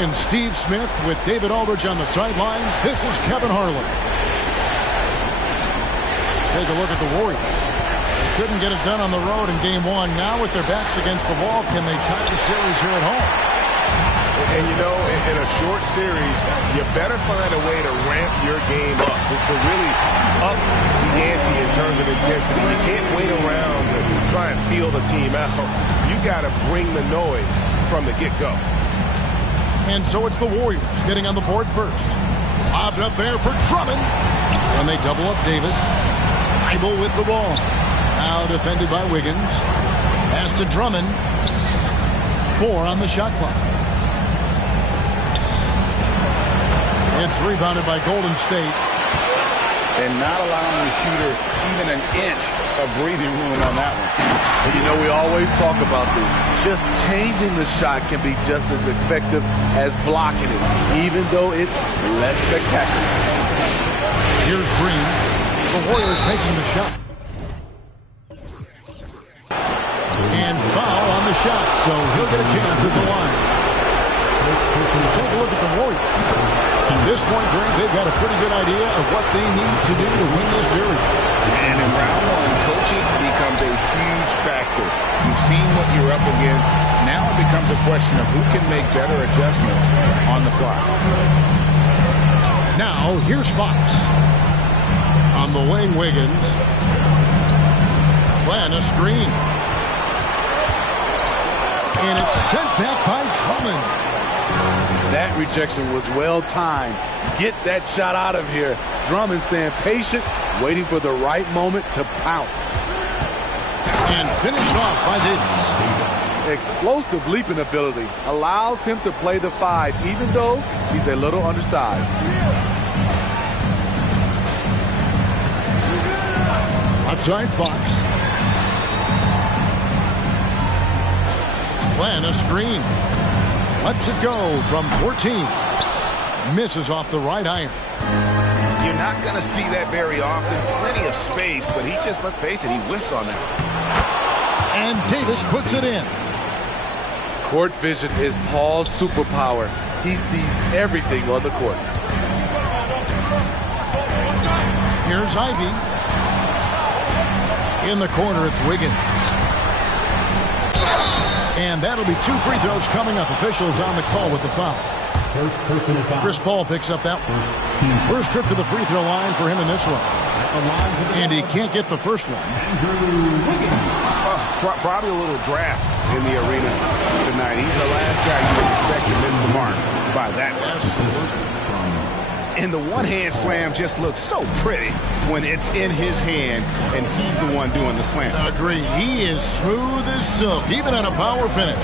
And Steve Smith with David Aldridge on the sideline. This is Kevin Harlan. Take a look at the Warriors. Couldn't get it done on the road in game one. Now with their backs against the wall, can they tie the series here at home? And you know, in a short series, you better find a way to ramp your game up, to really up the ante in terms of intensity. You can't wait around to try and feel the team out. You got to bring the noise from the get-go. And so it's the Warriors getting on the board first. Lobbed up there for Drummond. And they double up Davis. Thybulle with the ball. Now defended by Wiggins. Pass to Drummond. 4 on the shot clock. It's rebounded by Golden State. And not allowing the shooter even an inch of breathing room on that one. And you know, we always talk about this. Just changing the shot can be just as effective as blocking it, even though it's less spectacular. Here's Green. The Warriors making the shot. And foul on the shot, so he'll get a chance at the line. Take a look at the Warriors. At this point, Green, they've got a pretty good idea of what they need to do to win this series. And in round one, coaching becomes a huge factor. You've seen what you're up against. Now it becomes a question of who can make better adjustments on the fly. Now, here's Fox. On the wing, Wiggins. Plan a screen. And it's sent back by Drummond. That rejection was well timed. Get that shot out of here. Drummond staying patient, waiting for the right moment to pounce. And finished off by Davis. Explosive leaping ability allows him to play the 5, even though he's a little undersized. Outside Fox. Plan a screen. Lets it go from 14. Misses off the right iron. You're not going to see that very often. Plenty of space, but he just, let's face it, he whiffs on that. And Davis puts it in. Court vision is Paul's superpower. He sees everything on the court. Here's Ivy. In the corner, it's Wiggins. And that'll be 2 free throws coming up. Officials on the call with the foul. Chris Paul picks up that one. First trip to the free throw line for him in this one. And he can't get the first one. Probably a little draft in the arena tonight. He's the last guy you would expect to miss the mark by that much. And the one-hand slam just looks so pretty when it's in his hand and he's the one doing the slam. Agreed. He is smooth as silk, even on a power finish.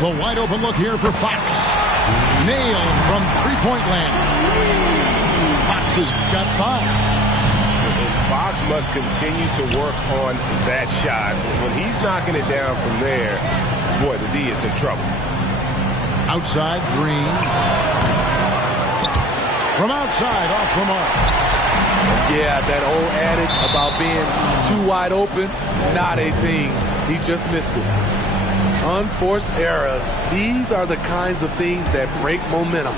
The wide open look here for Fox. Nailed from three-point land. Fox has got 5. Fox must continue to work on that shot. When he's knocking it down from there, boy, the D is in trouble. Outside, Green. From outside, off the mark. Yeah, that old adage about being too wide open, not a thing. He just missed it. Unforced errors. These are the kinds of things that break momentum.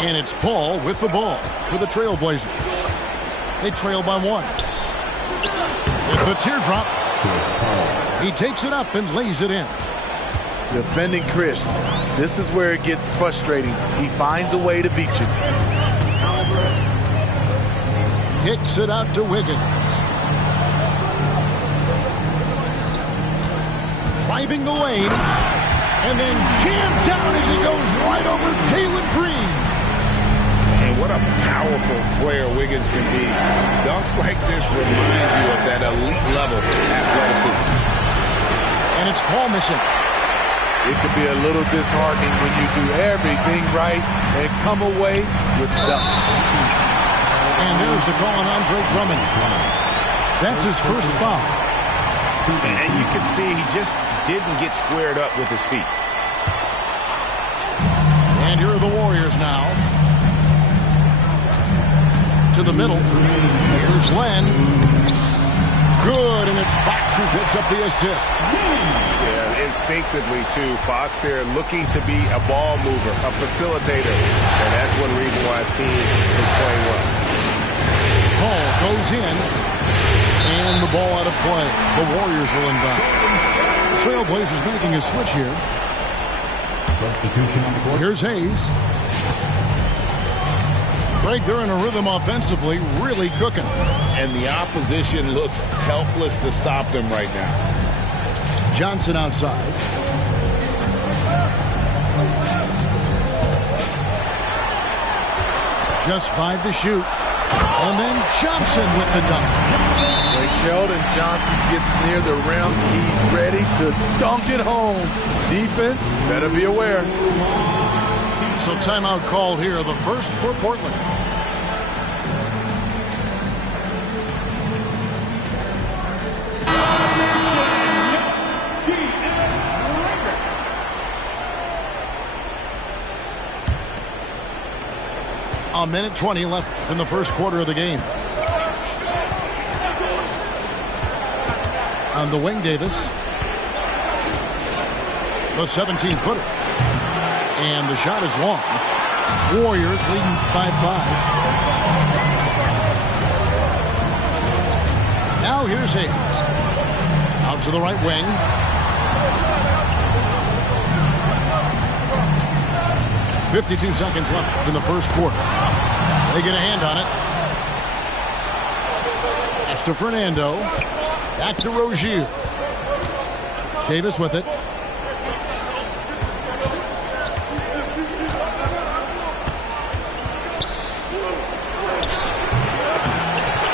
And it's Paul with the ball for the Trailblazers. They trail by 1. With the teardrop, he takes it up and lays it in. Defending Chris. This is where it gets frustrating. He finds a way to beat you. Kicks it out to Wiggins. Driving the lane. And then jammed down as he goes right over Jalen Green. And what a powerful player Wiggins can be. Dunks like this remind you of that elite level athleticism. And it's Paul missing. It can be a little disheartening when you do everything right and come away with nothing. And there's the call on Andre Drummond. That's his first foul. And you can see he just didn't get squared up with his feet. And here are the Warriors now. To the middle. Here's Len. good, and it's Fox who picks up the assist. Yeah, instinctively, too. Fox there looking to be a ball mover, a facilitator. And that's one reason why his team is playing well. Ball goes in, and the ball out of play. The Warriors will inbound. The Trailblazers making a switch here. Here's Hayes. Greg, they're in a rhythm offensively, really cooking. And the opposition looks helpless to stop them right now. Johnson outside. Just 5 to shoot. And then Johnson with the dunk. When Keldon Johnson gets near the rim, he's ready to dunk it home. Defense, better be aware. So timeout called here, the first for Portland. A minute 20 left in the first quarter of the game. On the wing, Davis. The 17-footer. And the shot is long. Warriors leading by 5. Now here's Hayes. Out to the right wing. .52 seconds left in the first quarter. They get a hand on it. That's to Fernando. Back to Rozier. Davis with it.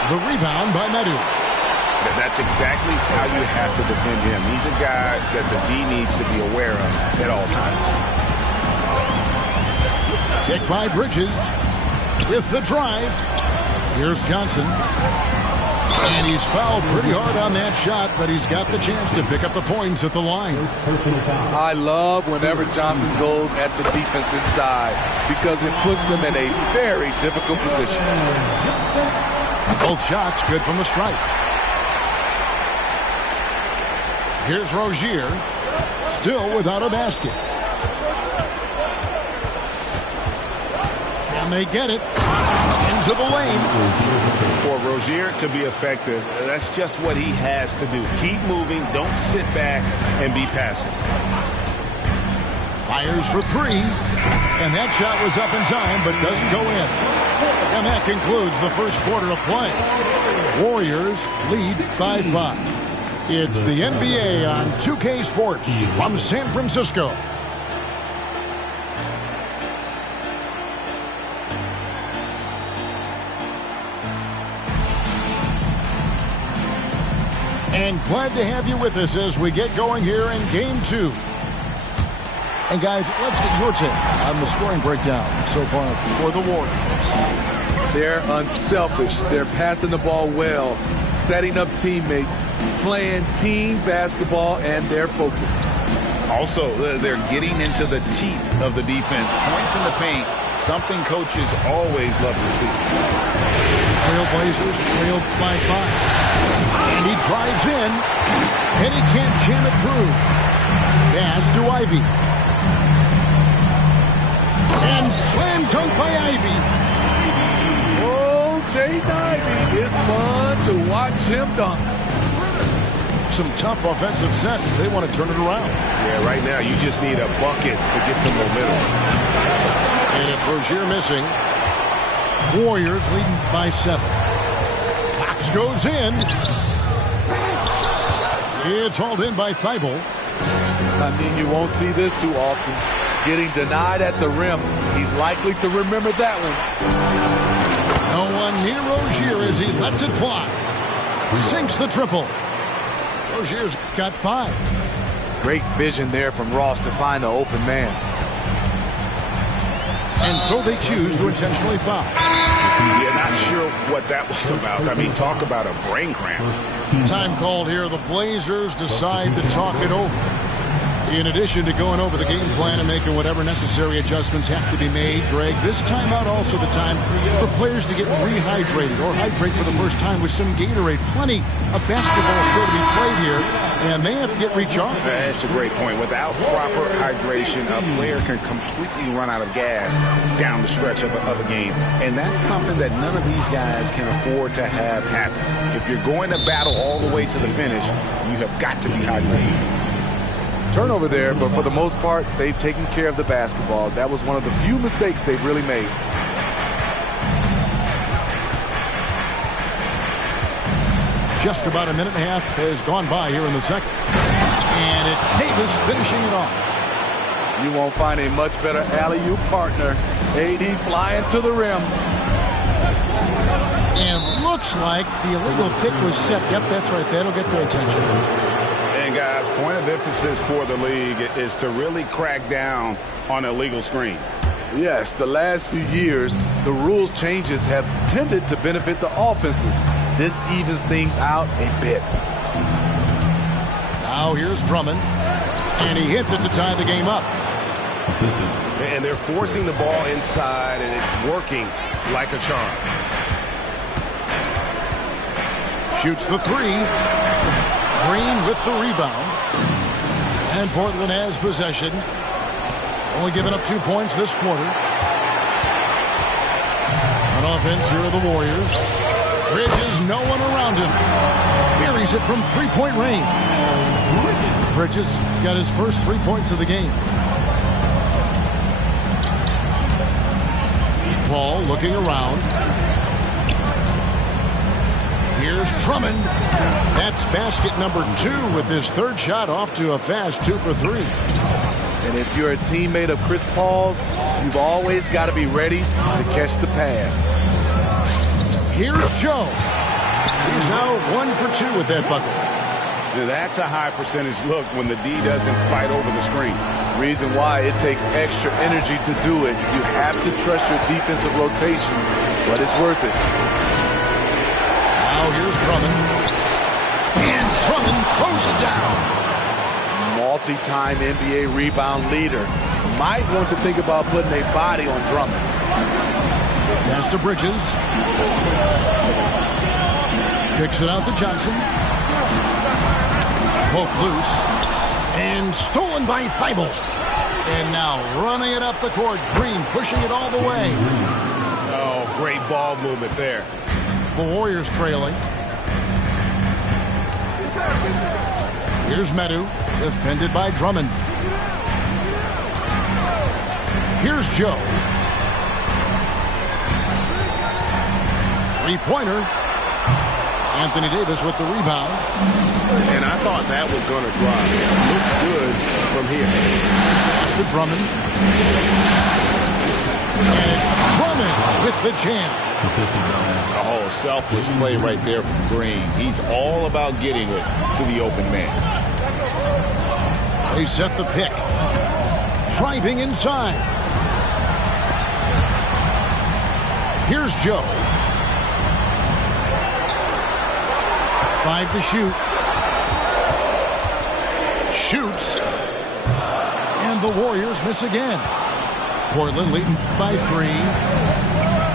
The rebound by Medu. That's exactly how you have to defend him. He's a guy that the D needs to be aware of at all times. Kick by Bridges with the drive. Here's Johnson. And he's fouled pretty hard on that shot, but he's got the chance to pick up the points at the line. I love whenever Johnson goes at the defensive side because it puts them in a very difficult position. Both shots good from the stripe. Here's Rozier, still without a basket. Can they get it into the lane? For Rozier to be effective, that's just what he has to do. Keep moving, don't sit back and be passive. Fires for 3, and that shot was up in time but doesn't go in. And that concludes the first quarter of play. Warriors lead by 5. It's the NBA on 2K Sports from San Francisco. And glad to have you with us as we get going here in Game 2. And guys, let's get your take on the scoring breakdown so far for the Warriors. They're unselfish. They're passing the ball well, setting up teammates, playing team basketball, and they're focused. Also, they're getting into the teeth of the defense. Points in the paint, something coaches always love to see. Trailblazers trailed by 5. And he drives in, and he can't jam it through. Pass to Ivy. And slam dunk by Ivy. Oh, Jaden Ivey, it's fun to watch him dunk. Some tough offensive sets. They want to turn it around. Yeah, right now you just need a bucket to get some momentum. And it's Rozier missing. Warriors leading by 7. Fox goes in. It's hauled in by Thibault. I mean, you won't see this too often. Getting denied at the rim. He's likely to remember that one. No one near Rozier as he lets it fly. Sinks the triple. Rozier's got 5. Great vision there from Ross to find the open man. And so they choose to intentionally foul. Yeah, not sure what that was about. I mean, talk about a brain cramp. Time called here. The Blazers decide to talk it over. In addition to going over the game plan and making whatever necessary adjustments have to be made, Greg, this timeout also the time for players to get rehydrated or hydrate for the first time with some Gatorade. Plenty of basketball still to be played here, and they have to get recharged. That's a great point. Without proper hydration, a player can completely run out of gas down the stretch of a game. And that's something that none of these guys can afford to have happen. If you're going to battle all the way to the finish, you have got to be hydrated. Turnover there, but for the most part, they've taken care of the basketball. That was one of the few mistakes they've really made. Just about a minute and a half has gone by here in the second. And it's Davis finishing it off. You won't find a much better alley-oop partner. AD flying to the rim. And looks like the illegal pick was set. Yep, that's right. That'll get their attention. And guys, point of emphasis for the league is to really crack down on illegal screens. Yes, the last few years, the rules changes have tended to benefit the offenses. This evens things out a bit. Now here's Drummond, and he hits it to tie the game up. And they're forcing the ball inside, and it's working like a charm. Shoots the three. Green with the rebound. And Portland has possession. Only giving up 2 points this quarter. On offense, here are the Warriors. Bridges, no one around him. Buries it from three-point range. Bridges got his first 3 points of the game. Paul looking around. Here's Drummond. That's basket number 2 with his third shot off to a fast 2 for 3. And if you're a teammate of Chris Paul's, you've always got to be ready to catch the pass. Here's Joe. He's now 1 for 2 with that bucket. Now, that's a high percentage look when the D doesn't fight over the screen. Reason why it takes extra energy to do it. You have to trust your defensive rotations, but it's worth it. Now here's Drummond. And Drummond throws it down. Multi-time NBA rebound leader. Might want to think about putting a body on Drummond. Pass to Bridges. Kicks it out to Johnson. Poke loose. And stolen by Thibault. And now running it up the court. Green pushing it all the way. Oh, great ball movement there. The Warriors trailing. Here's Medu, defended by Drummond. Here's Joe. Three-pointer. Anthony Davis with the rebound. And I thought that was going to drop. It looked good from here. Pass to Drummond. And it's Drummond with the jam. Oh, selfless play right there from Green. He's all about getting it to the open man. They set the pick. Driving inside. Here's Joe. 5 to shoot. Shoots. And the Warriors miss again. Portland leading by 3.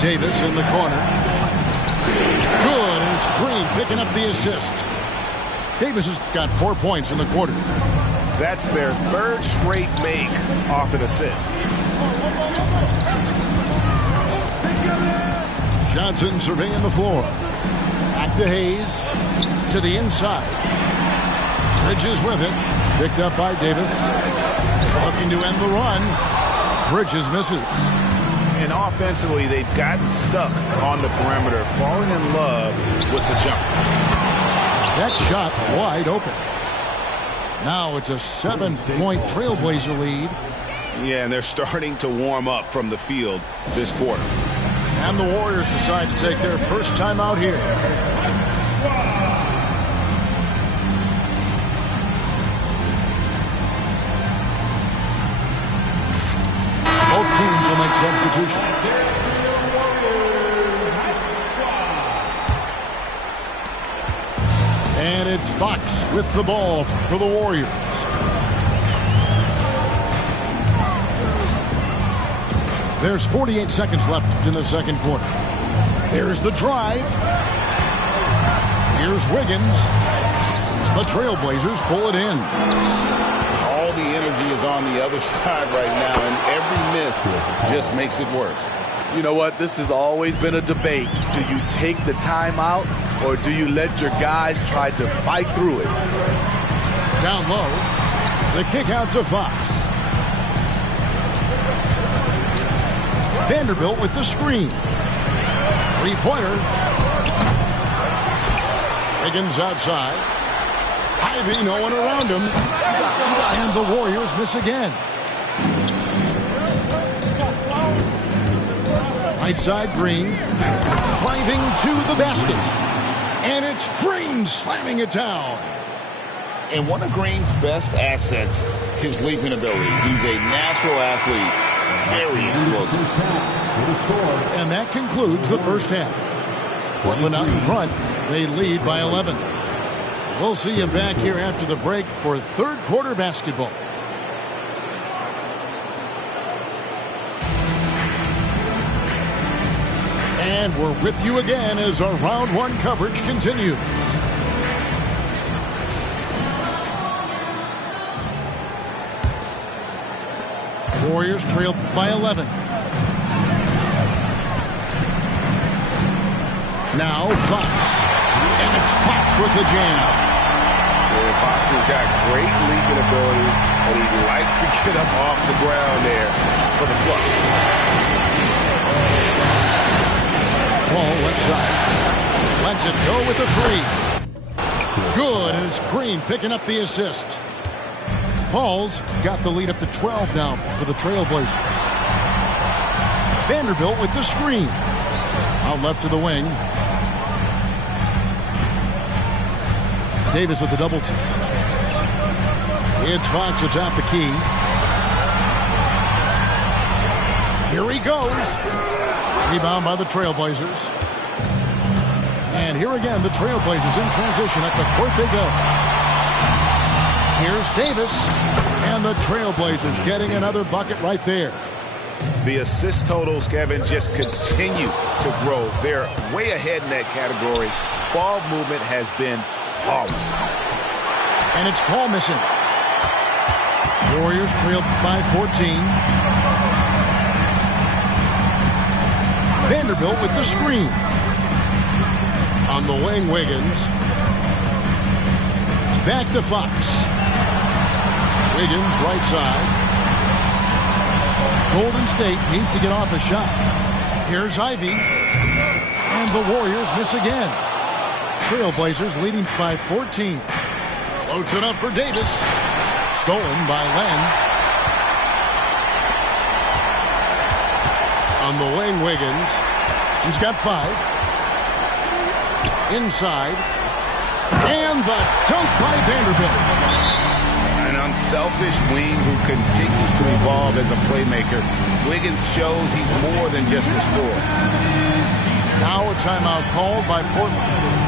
Davis in the corner. Good, and it's Green picking up the assist. Davis has got 4 points in the quarter. That's their third straight make off an assist. Johnson surveying the floor. Back to Hayes. To the inside. Bridges with it. Picked up by Davis. Looking to end the run. Bridges misses. And offensively, they've gotten stuck on the perimeter, falling in love with the jump. That shot wide open. Now it's a 7-point Trailblazer lead. Yeah, and they're starting to warm up from the field this quarter. And the Warriors decide to take their first time out here. Both teams will make substitutions. And it's Fox with the ball for the Warriors. There's 48 seconds left in the second quarter. There's the drive. Here's Wiggins. The Trailblazers pull it in. All the energy is on the other side right now, and every miss just makes it worse. You know what? This has always been a debate. Do you take the timeout, or do you let your guys try to fight through it? Down low, the kick out to Fox. Vanderbilt with the screen. Three-pointer. Wiggins outside. Ivy, no one around him. And the Warriors miss again. Right side, Green. Driving to the basket. And it's Green slamming it down. And one of Green's best assets, his leaping ability. He's a natural athlete. Very explosive. And that concludes the first half. Portland out in front. They lead by 11. We'll see you back here after the break for third quarter basketball. And we're with you again as our round one coverage continues. Warriors trail by 11. Now Fox. And it's Fox with the jam. Yeah, Fox has got great leaping ability, and he likes to get up off the ground there for the flush. Paul left side. Lets it go with the three. Good, and it's Green picking up the assist. Paul's got the lead up to 12 now for the Trailblazers. Vanderbilt with the screen. Out left to the wing. Davis with the double team. It's Fox atop the key. Here he goes. Rebound by the Trailblazers. And here again, the Trailblazers in transition. At the court they go. Here's Davis. And the Trailblazers getting another bucket right there. The assist totals, Kevin, just continue to grow. They're way ahead in that category. Ball movement has been flawless. And it's Paul missing. Warriors trail by 14. Vanderbilt with the screen. On the wing, Wiggins. Back to Fox. Wiggins, right side. Golden State needs to get off a shot. Here's Ivy. And the Warriors miss again. Trailblazers leading by 14. Floats it up for Davis. Stolen by Len. On the wing, Wiggins. He's got 5. Inside. And the dunk by Vanderbilt. An unselfish wing who continues to evolve as a playmaker. Wiggins shows he's more than just a scorer. Now a timeout called by Portland.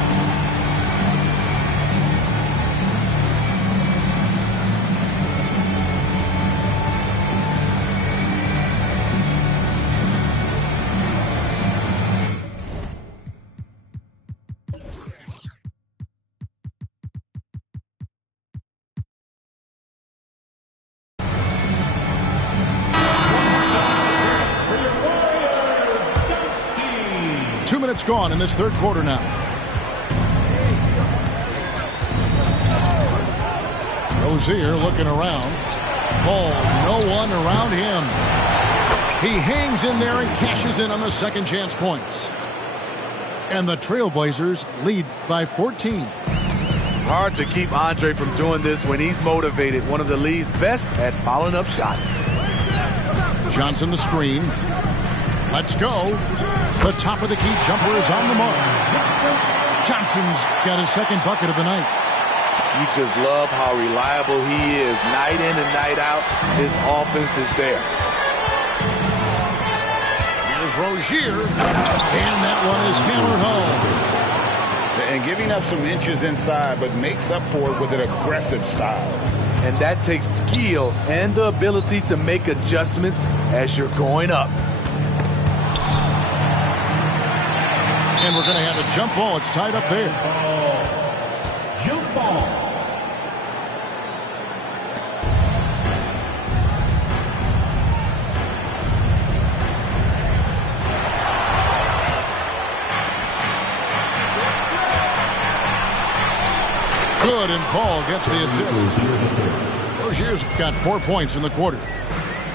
It's gone in this third quarter now. Rozier looking around. Paul, no one around him. He hangs in there and cashes in on the second chance points. And the Trailblazers lead by 14. Hard to keep Andre from doing this when he's motivated. One of the league's best at following up shots. Johnson the screen. Let's go. The top of the key jumper is on the mark. Johnson's got his second bucket of the night. You just love how reliable he is. Night in and night out, his offense is there. Here's Rozier. And that one is hammered home. And giving up some inches inside, but makes up for it with an aggressive style. And that takes skill and the ability to make adjustments as you're going up. And we're going to have a jump ball. It's tied up there. Jump ball. Good, and Paul gets the assist. Rozier's got 4 points in the quarter.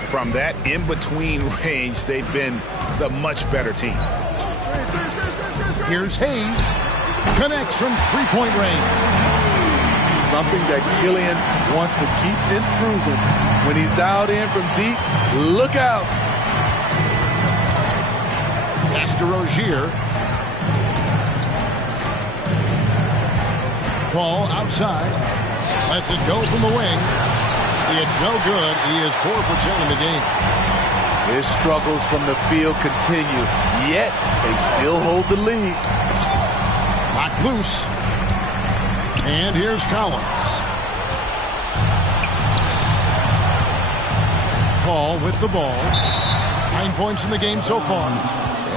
From that in-between range, they've been the much better team. Here's Hayes. Connects from three-point range. Something that Killian wants to keep improving. When he's dialed in from deep, look out. Pass to Rozier. Paul outside. Lets it go from the wing. It's no good. He is 4 for 10 in the game. His struggles from the field continue, yet they still hold the lead. Locked loose. And here's Collins. Paul with the ball. 9 points in the game so far.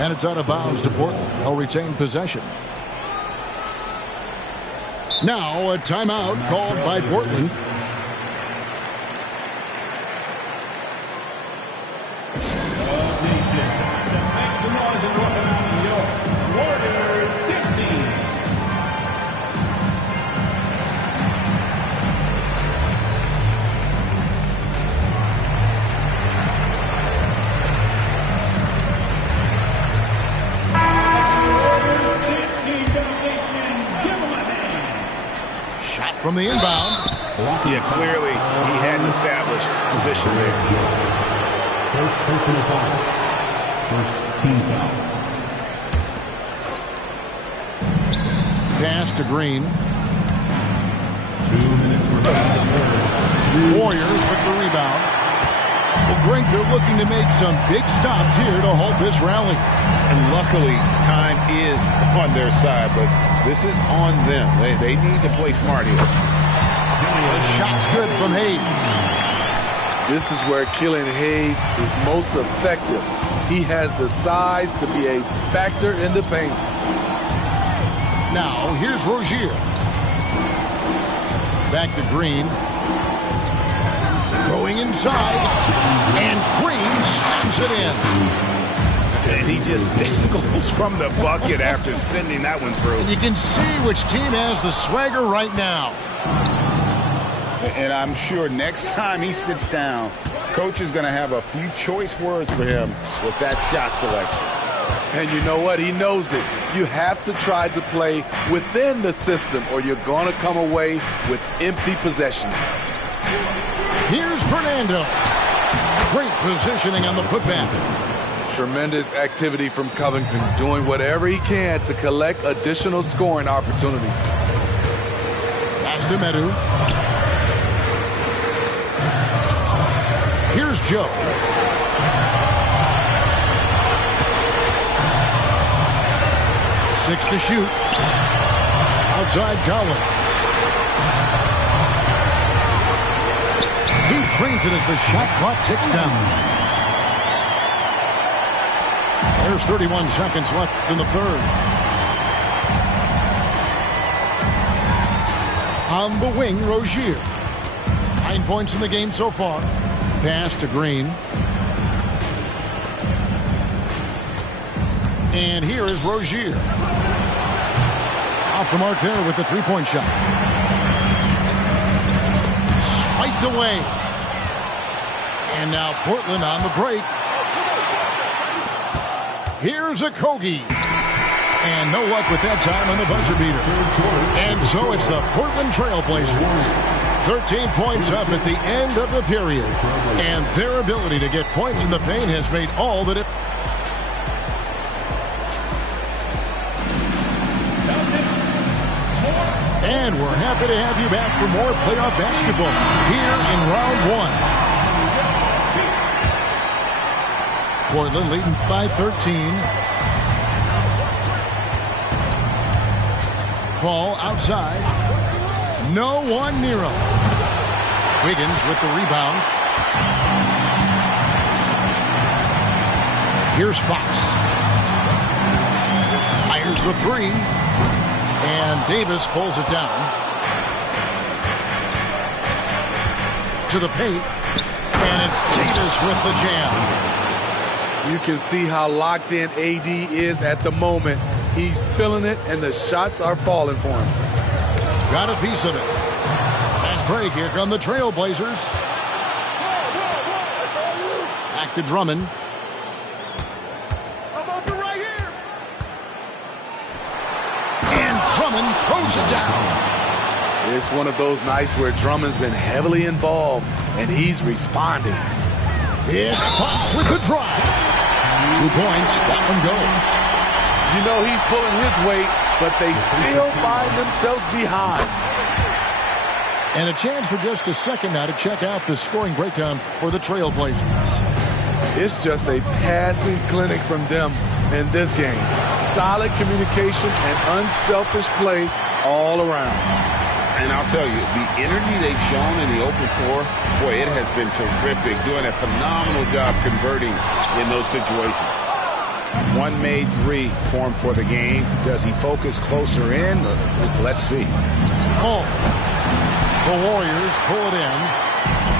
And it's out of bounds to Portland. They'll retain possession. Now a timeout called by Portland. From the inbound. Yeah, clearly he had an established position there. First personal foul. First team foul. Pass to Green. 2 minutes remaining. Warriors with the rebound. Well, Greg, they're looking to make some big stops here to halt this rally. And luckily, time is on their side, but this is on them. They need to play smart here. The shot's good from Hayes. This is where Killian Hayes is most effective. He has the size to be a factor in the paint. Now, here's Rozier. Back to Green. Going inside. And Green slams it in. And he just dangles from the bucket after sending that one through. And you can see which team has the swagger right now. And I'm sure next time he sits down, coach is going to have a few choice words for him with that shot selection. And you know what? He knows it. You have to try to play within the system or you're going to come away with empty possessions. Here's Fernando. Great positioning on the putback. Tremendous activity from Covington, doing whatever he can to collect additional scoring opportunities. Pass to Medu. Here's Joe. Six to shoot. Outside Collins. He trains it as the shot clock ticks down. There's 31 seconds left in the third. On the wing, Rozier. 9 points in the game so far. Pass to Green. And here is Rozier. Off the mark there with the three-point shot. Swiped away. And now Portland on the break. Here's Okogie. And no luck with that time on the buzzer beater. And so it's the Portland Trailblazers. 13 points up at the end of the period. And their ability to get points in the paint has made all that it... And we're happy to have you back for more playoff basketball here in round one. Portland leading by 13. Paul outside. No one near him. Wiggins with the rebound. Here's Fox. Fires Here's the three. And Davis pulls it down. To the paint. And it's Davis with the jam. You can see how locked in AD is at the moment. He's feeling it, and the shots are falling for him. Got a piece of it. Fast break. Here come the Trailblazers. Back to Drummond. And Drummond throws it down. It's one of those nights where Drummond's been heavily involved, and he's responding. It's Fox with the drive. 2 points. That one goes. You know he's pulling his weight, but they still find themselves behind. And a chance for just a second now to check out the scoring breakdown for the Trailblazers. It's just a passing clinic from them in this game. Solid communication and unselfish play all around. And I'll tell you, the energy they've shown in the open floor, boy, it has been terrific. Doing a phenomenal job converting in those situations. One made three formed for the game. Does he focus closer in? Let's see. Oh, the Warriors pull it in.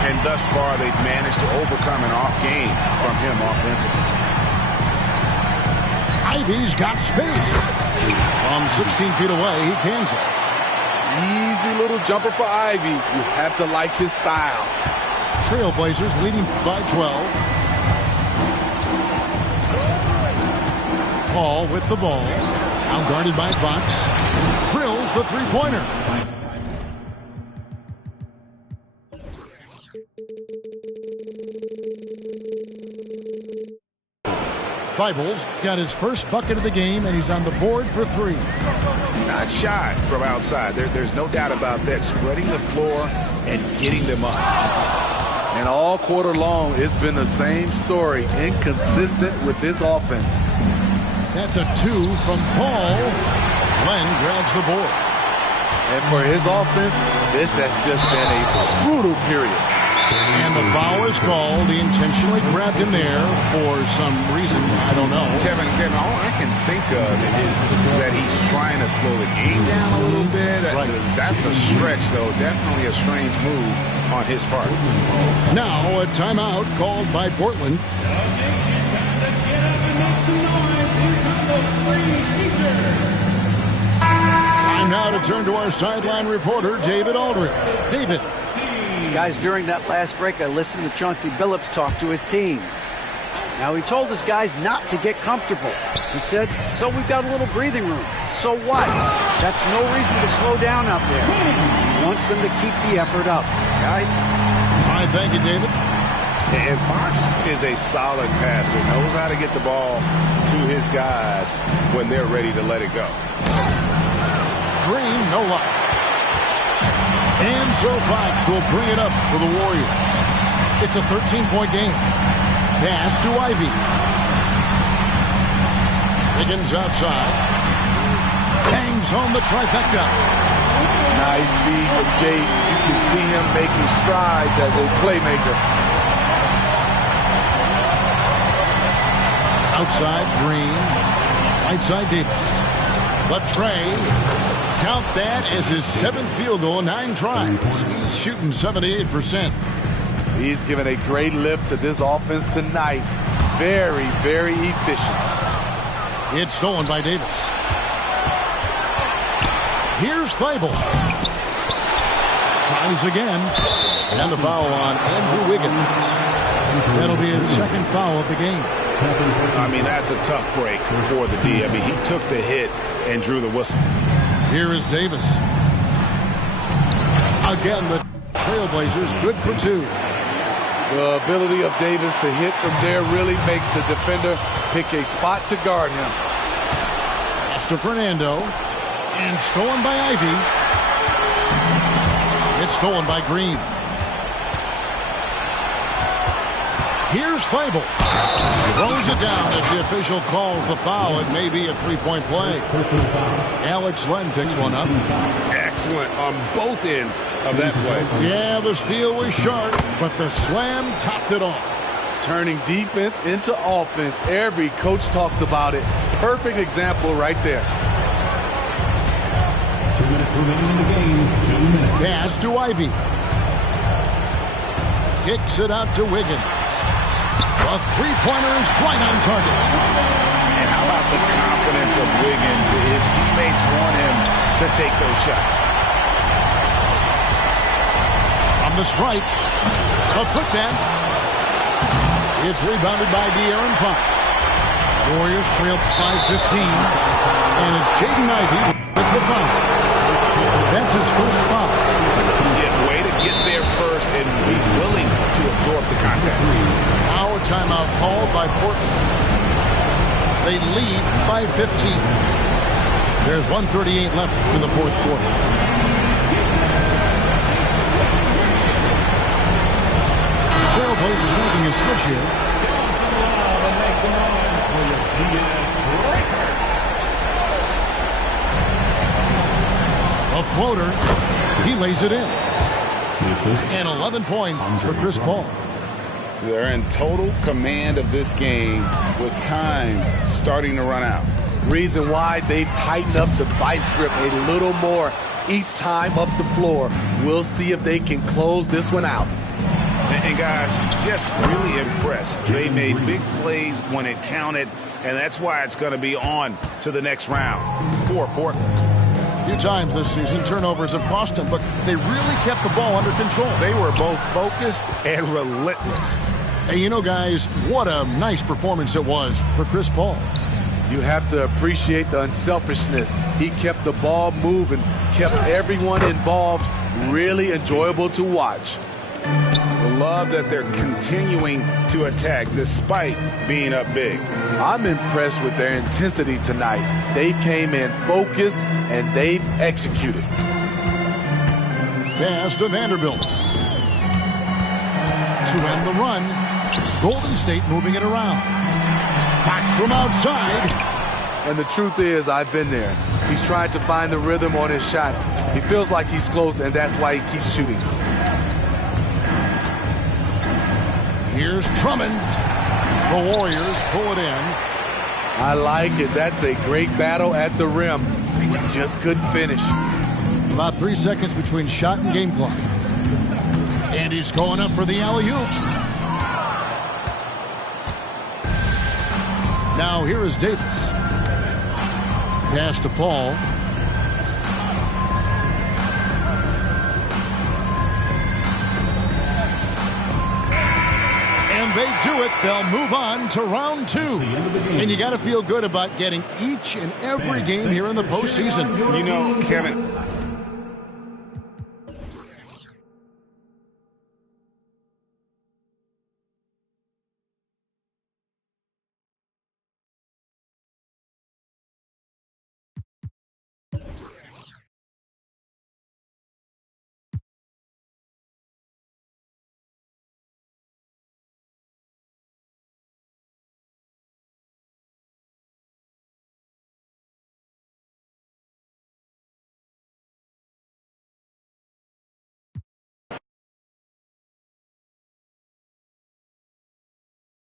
And thus far, they've managed to overcome an off game from him offensively. Ivy's got space. From 16 feet away, he cans it. Easy little jumper for Ivy. You have to like his style. Trailblazers leading by 12. Paul with the ball. Now guarded by Fox. Drills the three-pointer. Thibault's got his first bucket of the game, and he's on the board for three. Not shy from outside. There's no doubt about that. Spreading the floor and getting them up. And all quarter long, it's been the same story. Inconsistent with his offense. That's a 2 from Paul. Glenn grabs the board. And for his offense, this has just been a brutal period. And the foul is called. He intentionally grabbed him there for some reason. I don't know. Kevin, all I can think of is that he's trying to slow the game down a little bit. Right. That's a stretch, though. Definitely a strange move on his part. Now a timeout called by Portland. Time now to turn to our sideline reporter, David Aldridge. David. Guys, during that last break, I listened to Chauncey Billups talk to his team. Now, he told his guys not to get comfortable. He said, so we've got a little breathing room. So what? That's no reason to slow down out there. He wants them to keep the effort up. Guys? All right, thank you, David. And Fox is a solid passer, knows how to get the ball to his guys when they're ready to let it go. Green, no luck. And so Fox will bring it up for the Warriors. It's a 13-point game. Pass to Ivy. Higgins outside. Bangs home the trifecta. Nice feed from Jay. You can see him making strides as a playmaker. Outside Green. Right side Davis. The tray. Count that as his 7th field goal, 9 tries. He's shooting 78%. He's given a great lift to this offense tonight. Very, very efficient. It's stolen by Davis. Here's Thibault. Tries again. And the foul on Andrew Wiggins. That'll be his 2nd foul of the game. I mean, that's a tough break for the D. I mean, he took the hit and drew the whistle. Here is Davis. Again, the Trailblazers good for 2. The ability of Davis to hit from there really makes the defender pick a spot to guard him. Pass to Fernando. And stolen by Ivy. It's stolen by Green. Here's Thibault. Throws it down as the official calls the foul. It may be a 3-point play. Alex Len picks one up. Excellent on both ends of that play. Yeah, the steal was sharp, but the slam topped it off. Turning defense into offense. Every coach talks about it. Perfect example right there. minutes remaining in the game. 2 minutes. Pass to Ivy. Kicks it out to Wiggins. The three-pointer is right on target. And how about the confidence of Wiggins? His teammates want him to take those shots. From the stripe, a putback. It's rebounded by De'Aaron Fox. Warriors trail 5-15. And it's Jaden Ivey with the foul. That's his first foul. Yeah, way to get there first and be willing to absorb the contact. Now a timeout called by Portland. They lead by 15. There's 1:38 left in the fourth quarter. Trailblazers making a switch here. A floater. He lays it in. And 11 points for Chris Paul. They're in total command of this game with time starting to run out. Reason why they've tightened up the vice grip a little more each time up the floor. We'll see if they can close this one out. And guys, just really impressed. They made big plays when it counted, and that's why it's going to be on to the next round. Poor Portland. A few times this season, turnovers have cost them, but they really kept the ball under control. They were both focused and relentless. Hey, you know, guys, what a nice performance it was for Chris Paul. You have to appreciate the unselfishness. He kept the ball moving, kept everyone involved, really enjoyable to watch. Love that they're continuing to attack despite being up big. I'm impressed with their intensity tonight. They came in focused and they've executed. Pass to Vanderbilt. To end the run, Golden State moving it around. Fox from outside. And the truth is, I've been there. He's trying to find the rhythm on his shot. He feels like he's close, and that's why he keeps shooting. Here's Drummond. The Warriors pull it in. I like it. That's a great battle at the rim. He just couldn't finish. About 3 seconds between shot and game clock. And he's going up for the alley-oop. Now here is Davis. Pass to Paul. And they do it. They'll move on to round two. And you got to feel good about getting each and every game here in the postseason. You know, Kevin,